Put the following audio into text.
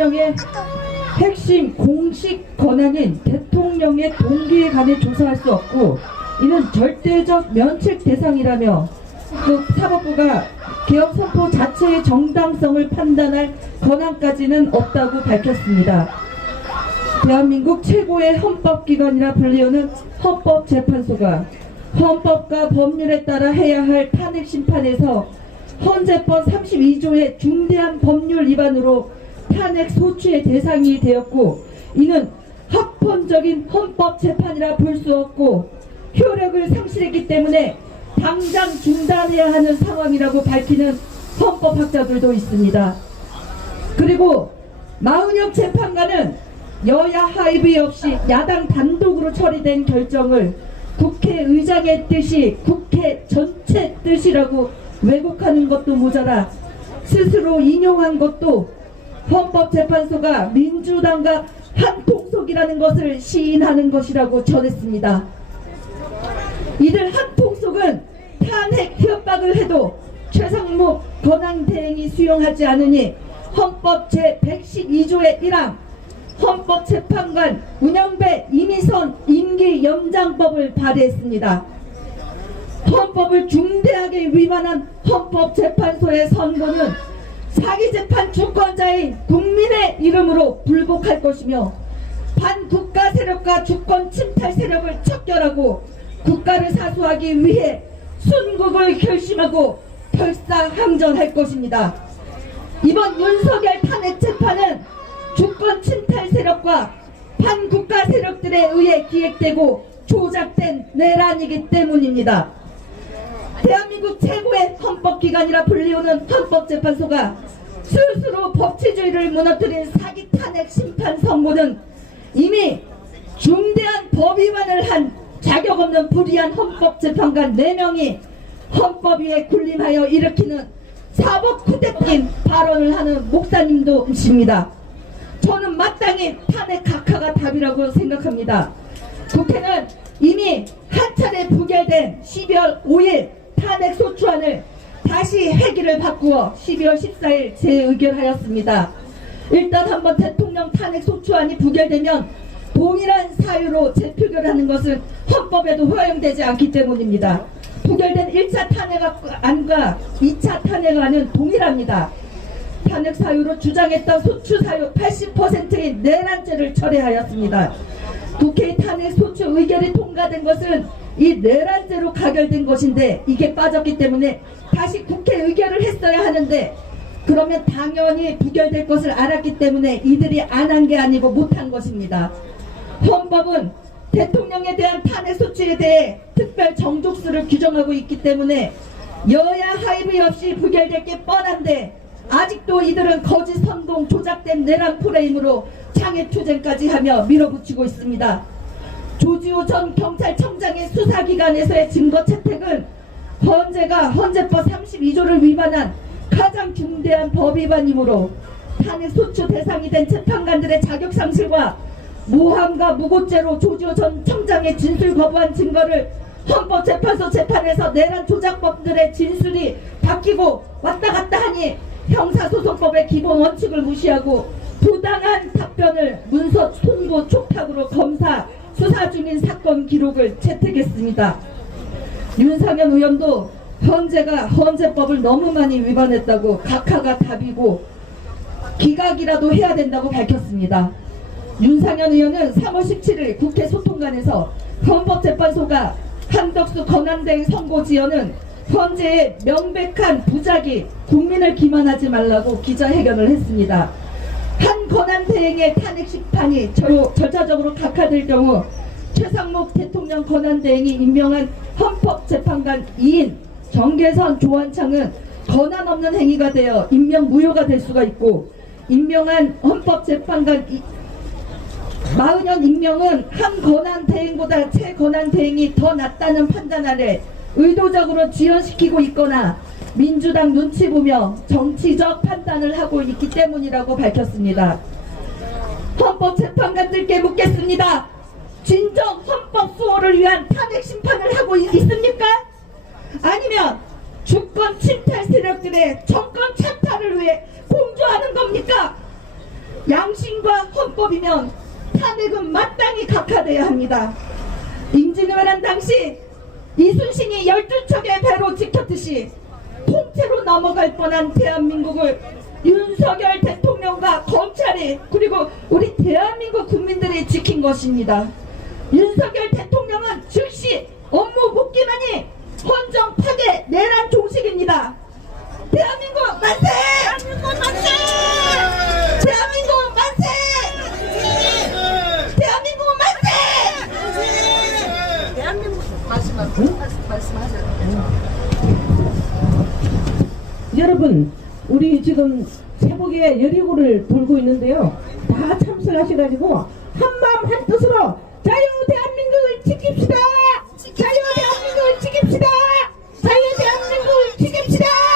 대통령의 핵심 공식 권한인 대통령의 동기에 관해 조사할 수 없고 이는 절대적 면책 대상이라며 또 사법부가 개혁 선포 자체의 정당성을 판단할 권한까지는 없다고 밝혔습니다. 대한민국 최고의 헌법기관이라 불리우는 헌법재판소가 헌법과 법률에 따라 해야 할 탄핵심판에서 헌재법 32조의 중대한 법률 위반으로 탄핵 소추의 대상이 되었고 이는 합헌적인 헌법재판이라 볼 수 없고 효력을 상실했기 때문에 당장 중단해야 하는 상황이라고 밝히는 헌법학자들도 있습니다. 그리고 마은영 재판관은 여야 하입이 없이 야당 단독으로 처리된 결정을 국회의장의 뜻이 국회 전체 뜻이라고 왜곡하는 것도 모자라 스스로 인용한 것도 헌법재판소가 민주당과 한통속이라는 것을 시인하는 것이라고 전했습니다. 이들 한통속은 탄핵 협박을 해도 최상목 권한대행이 수용하지 않으니 헌법 제112조의 1항 헌법재판관 운영배 임의선 임기연장법을 발의했습니다. 헌법을 중대하게 위반한 헌법재판소의 선고는 사기재판 주권자인 국민의 이름으로 불복할 것이며 반국가 세력과 주권 침탈 세력을 척결하고 국가를 사수하기 위해 순국을 결심하고 결사항전할 것입니다. 이번 윤석열 탄핵 재판은 주권 침탈 세력과 반국가 세력들에 의해 기획되고 조작된 내란이기 때문입니다. 대한민국 최고의 헌법기관이라 불리우는 헌법재판소가 스스로 법치주의를 무너뜨린 사기 탄핵 심판 선고는 이미 중대한 법위반을 한 자격 없는 불의한 헌법재판관 4명이 헌법 위에 군림하여 일으키는 사법 쿠데타인 발언을 하는 목사님도 있습니다. 저는 마땅히 탄핵 각하가 답이라고 생각합니다. 국회는 이미 한 차례 부결된 12월 5일 탄핵 소추안을 다시 회기를 바꾸어 12월 14일 재의결하였습니다. 일단 한번 대통령 탄핵 소추안이 부결되면 동일한 사유로 재표결하는 것은 헌법에도 허용되지 않기 때문입니다. 부결된 1차 탄핵안과 2차 탄핵안은 동일합니다. 탄핵 사유로 주장했던 소추 사유 80%인 내란죄를 철회하였습니다. 국회의 탄핵 소추 의결이 통과된 것은 이 내란죄로 가결된 것인데 이게 빠졌기 때문에 다시 국회 의결을 했어야 하는데 그러면 당연히 부결될 것을 알았기 때문에 이들이 안 한 게 아니고 못한 것입니다. 헌법은 대통령에 대한 탄핵 소추에 대해 특별 정족수를 규정하고 있기 때문에 여야 하입이 없이 부결될 게 뻔한데 아직도 이들은 거짓 선동 조작된 내란 프레임으로 장애투쟁까지 하며 밀어붙이고 있습니다. 조지호 전 경찰청장의 수사기관에서의 증거 채택은 헌재가 헌재법 32조를 위반한 가장 중대한 법 위반이므로 탄핵 소추 대상이 된 재판관들의 자격 상실과 모함과 무고죄로 조지호 전 청장의 진술 거부한 증거를 헌법재판소 재판에서 내란 조작범들의 진술이 바뀌고 왔다 갔다 하니 형사소송법의 기본 원칙을 무시하고 부당한 답변을 문서 송부 촉탁으로 검사 수사 중인 사건 기록을 채택했습니다. 윤상현 의원도 헌재가 헌재법을 너무 많이 위반했다고 각하가 답이고 기각이라도 해야 된다고 밝혔습니다. 윤상현 의원은 3월 17일 국회 소통관에서 헌법재판소가 한덕수 권한대행 선고 지연은 헌재의 명백한 부작위, 국민을 기만하지 말라고 기자회견을 했습니다. 한 권한대행의 탄핵 심판이 절차적으로 각하될 경우 최상목 대통령 권한대행이 임명한 헌법재판관 2인 정계선, 조한창은 권한 없는 행위가 되어 임명 무효가 될 수가 있고 임명한 헌법재판관 마은현 임명은 한 권한대행보다 최 권한대행이 더 낫다는 판단 아래 의도적으로 지연시키고 있거나 민주당 눈치 보며 정치적 판단을 하고 있기 때문이라고 밝혔습니다. 헌법재판관들께 묻겠습니다. 진정 헌법 수호를 위한 탄핵 심판을 하고 있습니까? 아니면 주권 침탈 세력들의 정권 찬탈을 위해 공조하는 겁니까? 양심과 헌법이면 탄핵은 마땅히 각하돼야 합니다. 임진왜란 한 당시 이순신이 12척의 배로 지켰듯이 통째로 넘어갈 뻔한 대한민국을 윤석열 대통령과 검찰이 그리고 우리 대한민국 국민들이 지킨 것입니다. 윤석열 대통령은 즉시 업무 복귀만이 헌정 파괴 내란 종식입니다. 대한민국 만세! 대한민국 만세! 대한민국 만세! 대한민국 만세! 대한민국 말씀하세요. 여러분, 우리 지금 새벽에 열리고를 돌고 있는데요. 다 참석하셔가지고 한마음 한뜻으로 자유 대한민국을 지킵시다. 자유 대한민국을 지킵시다. 자유 대한민국을 지킵시다.